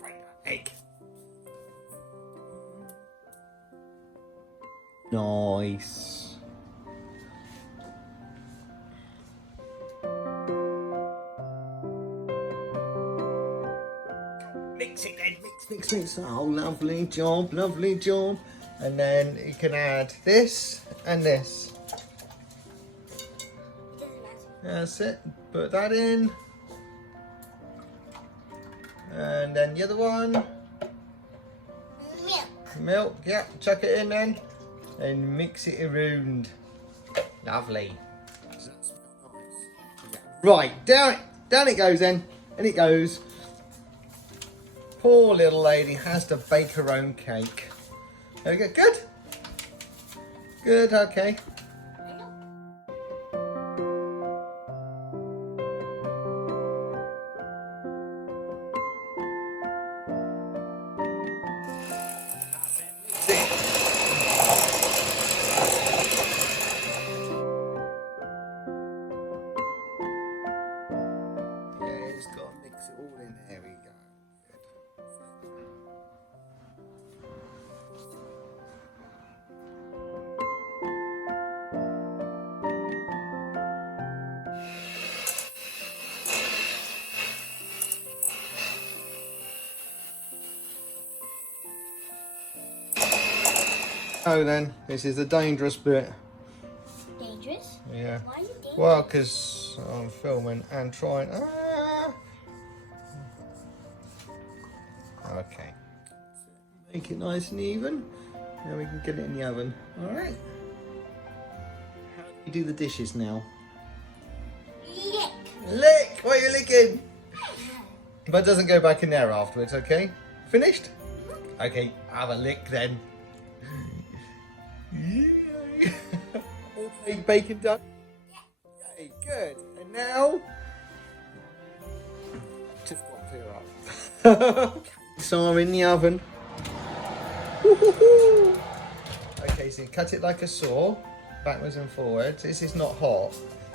Break that egg. Nice. Mix it then, mix. Oh, lovely job, lovely job. And then you can add this and this. That's it. Put that in. And then the other one. Milk, yeah, chuck it in then. And mix it around. Lovely. Right, down it goes then. And it goes. Poor little lady has to bake her own cake. There we go. Good. Good, okay. Oh, then this is the dangerous bit. Dangerous? Yeah. Why is it dangerous? Well, because I'm filming and trying. Okay. Make it nice and even. Now we can get it in the oven. All right. How do you do the dishes now? Lick. Lick. What are you licking? But it doesn't go back in there afterwards. Okay. Finished? Okay. Have a lick then. Okay, bacon done. Yay, good. And now, just got to clear up. So I'm in the oven. Okay, so you cut it like a saw, backwards and forwards. This is not hot.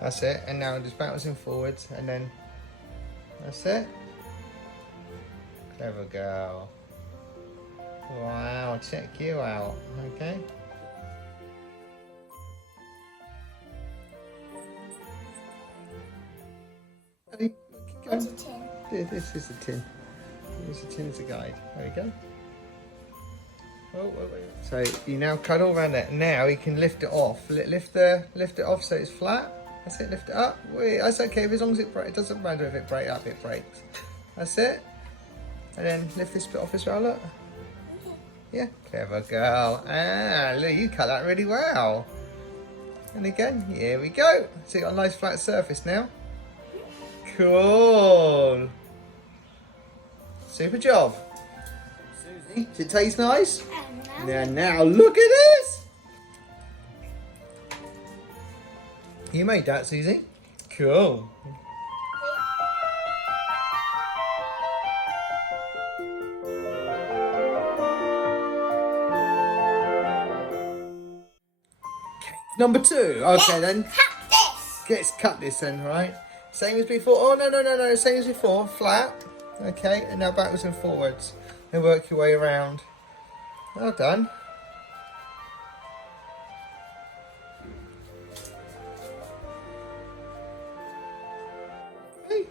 That's it. And now just backwards and forwards, and then that's it. Clever girl. Wow, check you out. Okay. What's a tin? This is a tin. This is a tin as a guide. There we go. Oh, wait. So you now cut all around it. Now you can lift it off. Lift it off so it's flat. That's it. Lift it up. Wait, that's okay. As long as it breaks, it doesn't matter if it breaks up. It breaks. That's it. And then lift this bit off as well. Look. Okay. Yeah, clever girl. Ah, look, you cut that really well. And again, here we go. So you got a nice flat surface now. Cool. Super job. Susie, does it taste nice? Now look at this. You made that, Susie? Cool. Number 2. Okay, then. Cut this. Let's cut this then, right? Same as before. Oh, no. Same as before. Flat. Okay, and now backwards and forwards. And work your way around. Well done. Hey.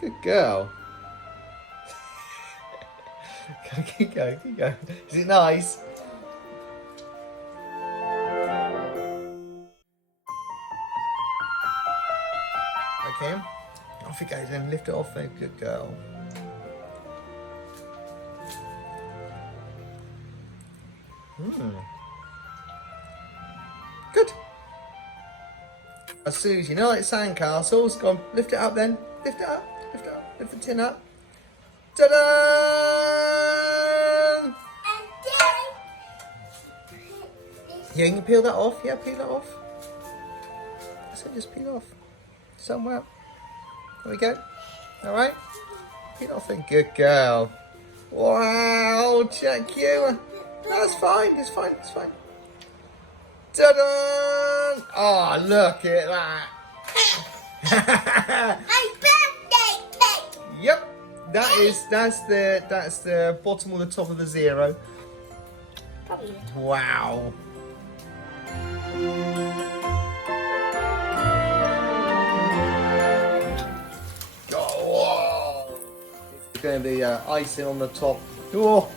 Good girl. Keep going. Is it nice? Okay, off it goes then, lift it off there, good girl. Good. Susie, you know like sandcastles? Go on, lift it up then. Lift it up, lift the tin up. Ta-da! Yeah, you can peel that off. Yeah, peel that off. So just peel off. Somewhere. There we go. Alright. Peel off then. Good girl. Wow, check you. That's fine. It's fine. Ta-da! Oh, look at that. My birthday cake. Yep. That's the bottom or the top of the zero. Probably the top. Wow. Oh, it's going to be icing on the top. Oh.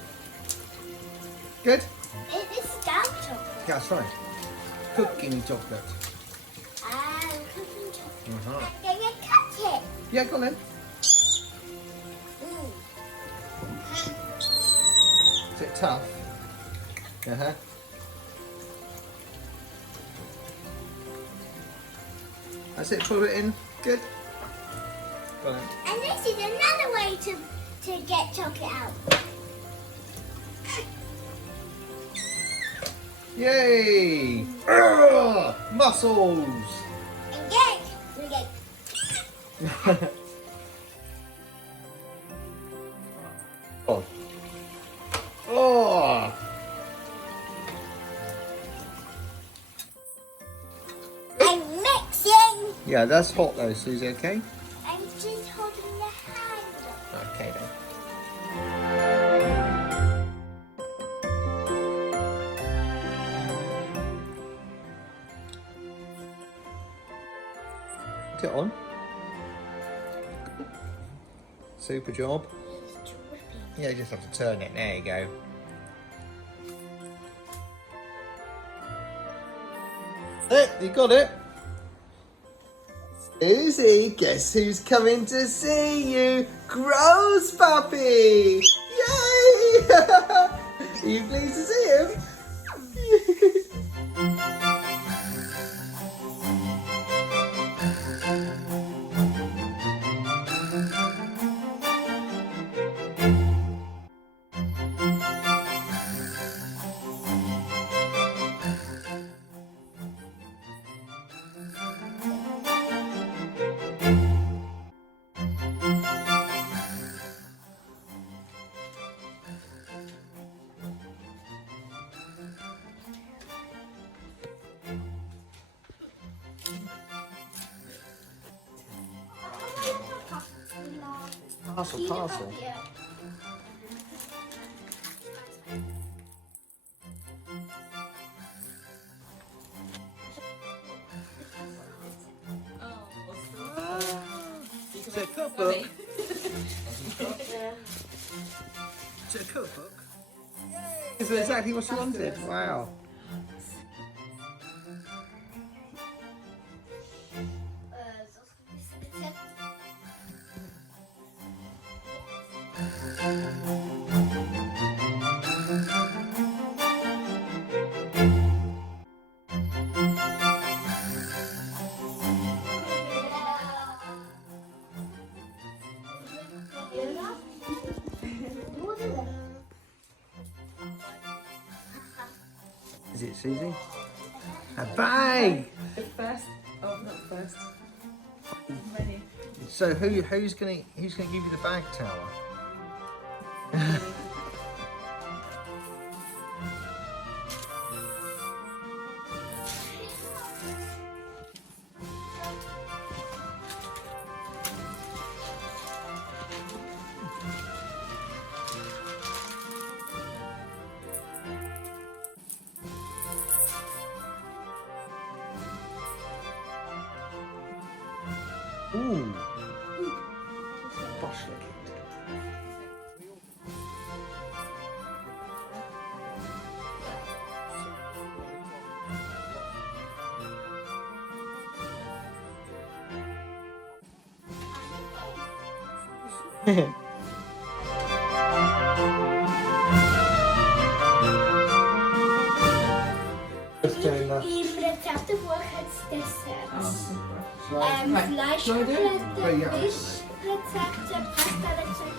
Good? It is dark chocolate. Yeah, that's right. Cooking chocolate. Cooking chocolate. Uh-huh. I'm gonna cut it. Yeah, go on then. Mm. Is it tough? Uh-huh. That's it, put it in. Good. Go on then. And this is another way to get chocolate out. Yay! Urgh! Muscles! And get we get Oh. Oh. I'm mixing. Yeah, that's hot though, Susie, okay? I'm just holding the handle. Okay then. Put it on. Super job. It's dripping. Yeah, you just have to turn it. There you go. You got it. Susie, guess who's coming to see you? Gross puppy! Yay! Are you pleased to see him? Parcel. It's a cookbook. It's a cookbook. Is it exactly what you wanted? Wow. Is it Susie? A bag! The first. Oh, not first. Ready. So who's gonna give you the bag tower? Ooh. Bosh look. I recepten voor het dessert. Right. Shall I do it? Fleischrecepten, Ja. visrecepten, pasta-recepten.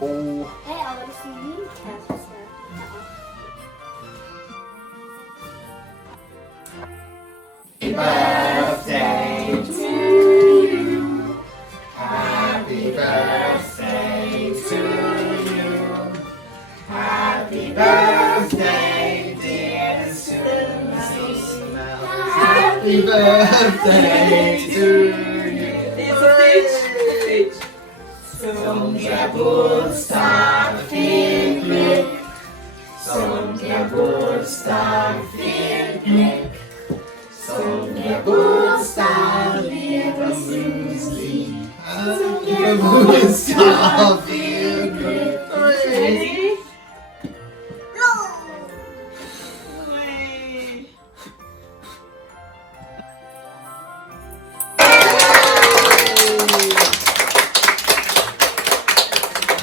Oh. Hey, I want to see you test. Birthday to you. Happy birthday to you. Happy birthday, dear Susie. Happy birthday to you. Zum Geburtstag viel Glück. Zum Geburtstag viel Glück. Zum Geburtstag, liebe Susie. Zum Geburtstag viel Glück. Ready?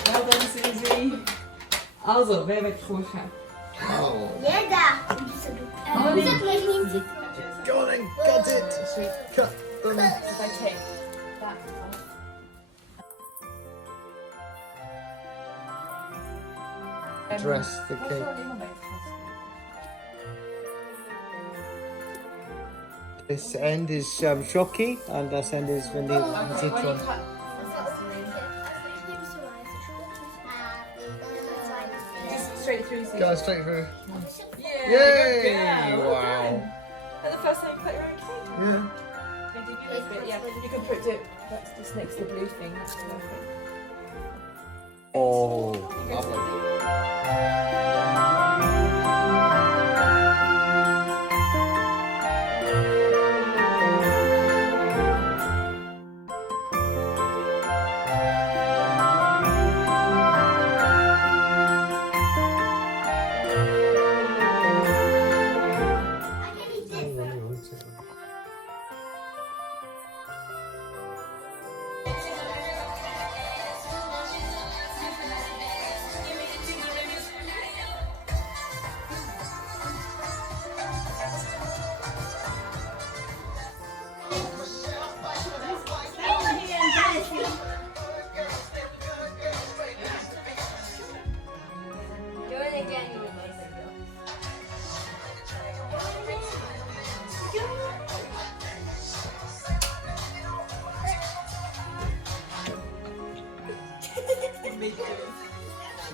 Well done, Susie. Also, wer wird kuchen? Oh. Jeder. Go on and cut it. Cut them. If I take that off. Dress the cake. This end is Shocky and das end is Vanilla Citron. Straight through, Susie. Go straight through. Yeah, Yay! good girl. Well Wow. done. And the first time you cut your own cake. Yeah. Maybe you a little bit, yeah. You can put it that's just next to the blue thing. That's perfect. Oh, lovely.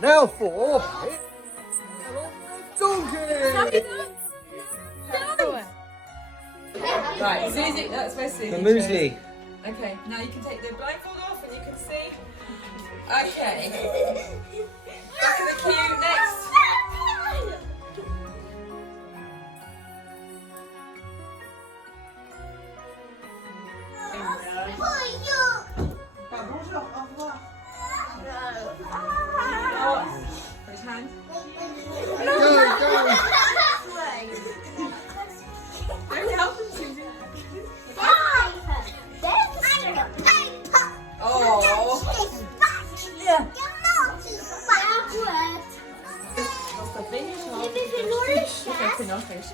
Now for donkey. Right, Susie, that's where Susie The muesli. chose. Okay, now you can take the blindfold off and you can see. Okay. Back of the queue, next. Put his hand. Go, go. Don't help him, Susie. Oh. Was dat ding is wel. Ik heb nog eens.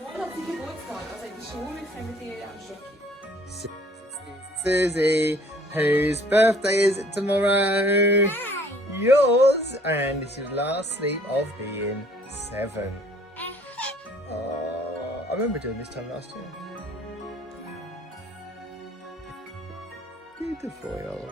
Morgen had die Geburtstag. Als ik de Schule ik ging met die aan Schokkie. Susie, whose birthday is it tomorrow? Yours, and it's your last sleep of being 7. Oh, I remember doing this time last year. Beautiful.